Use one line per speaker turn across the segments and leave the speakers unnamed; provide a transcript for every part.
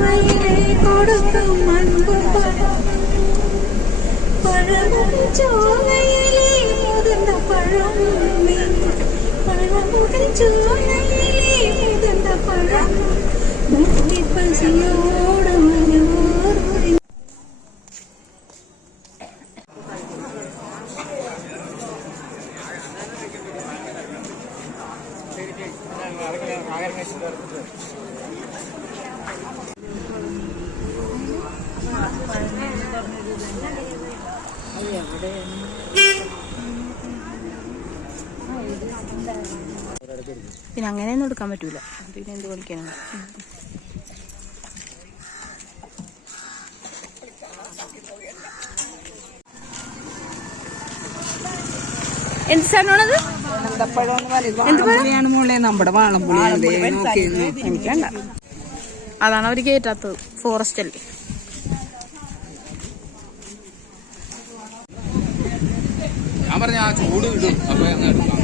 മഴയിലെ കൊടുക്കും മൺകുമ്പം പഴവും ചോലയിലെ മുതിർന്ന പഴം? പഴമുകൾ ചോലയിലെ മുതിർന്ന പഴം പസിയോട്
പിന്നെ അങ്ങനെയൊന്നും എടുക്കാൻ പറ്റൂല. പിന്നെ എന്ത് കളിക്കാനാണ് എന്ത് സാധനമാണത് എന്ത് പഴം?
മോളെ നമ്മുടെ വാളംപുളി
എനിക്ക് വേണ്ട. അതാണ് അവർ കേറ്റാത്തത് ഫോറസ്റ്റ് അല്ലേ.
ഞാൻ പറഞ്ഞ ആ ചൂട് ഇടും അപ്പൊ അങ്ങ് എടുക്കാം.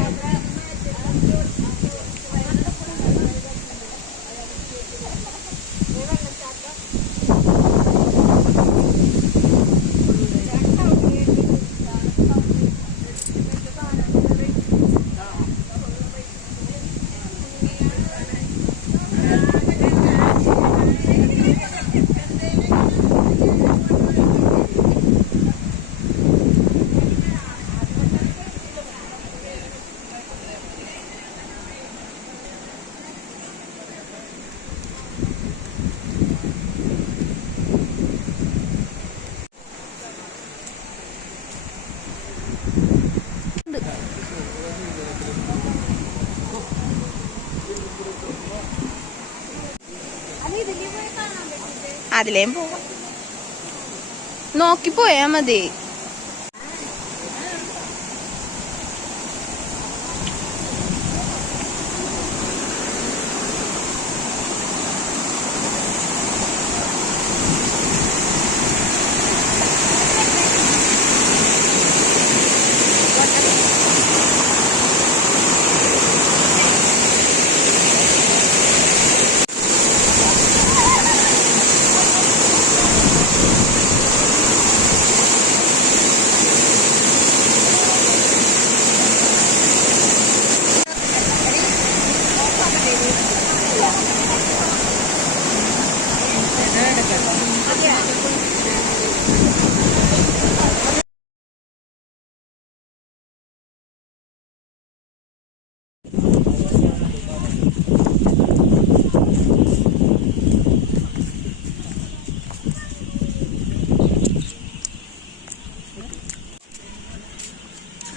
അതിലേം പോവാം. നോക്കി പോയാ മതി.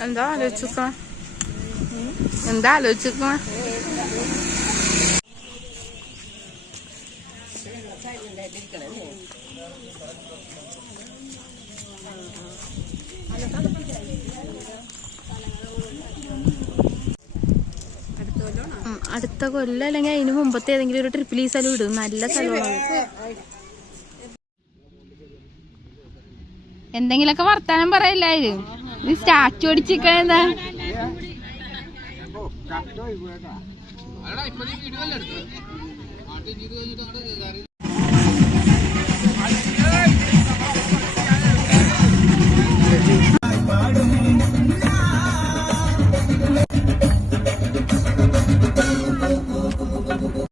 എന്താ ആലോചിക്ക എന്താ ആലോചിക്ക ഉം, അടുത്ത കൊല്ലം അല്ലെങ്കിൽ അതിന് മുമ്പത്തെ ഏതെങ്കിലും ഒരു ട്രിപ്പിൽ ഈ സ്ഥലം ഇടും. നല്ല സ്ഥലമാണ്. എന്തെങ്കിലൊക്കെ വർത്താനം പറയില്ലായിരുന്നു നീ സ്റ്റാച്ചു
ഇപ്പൊ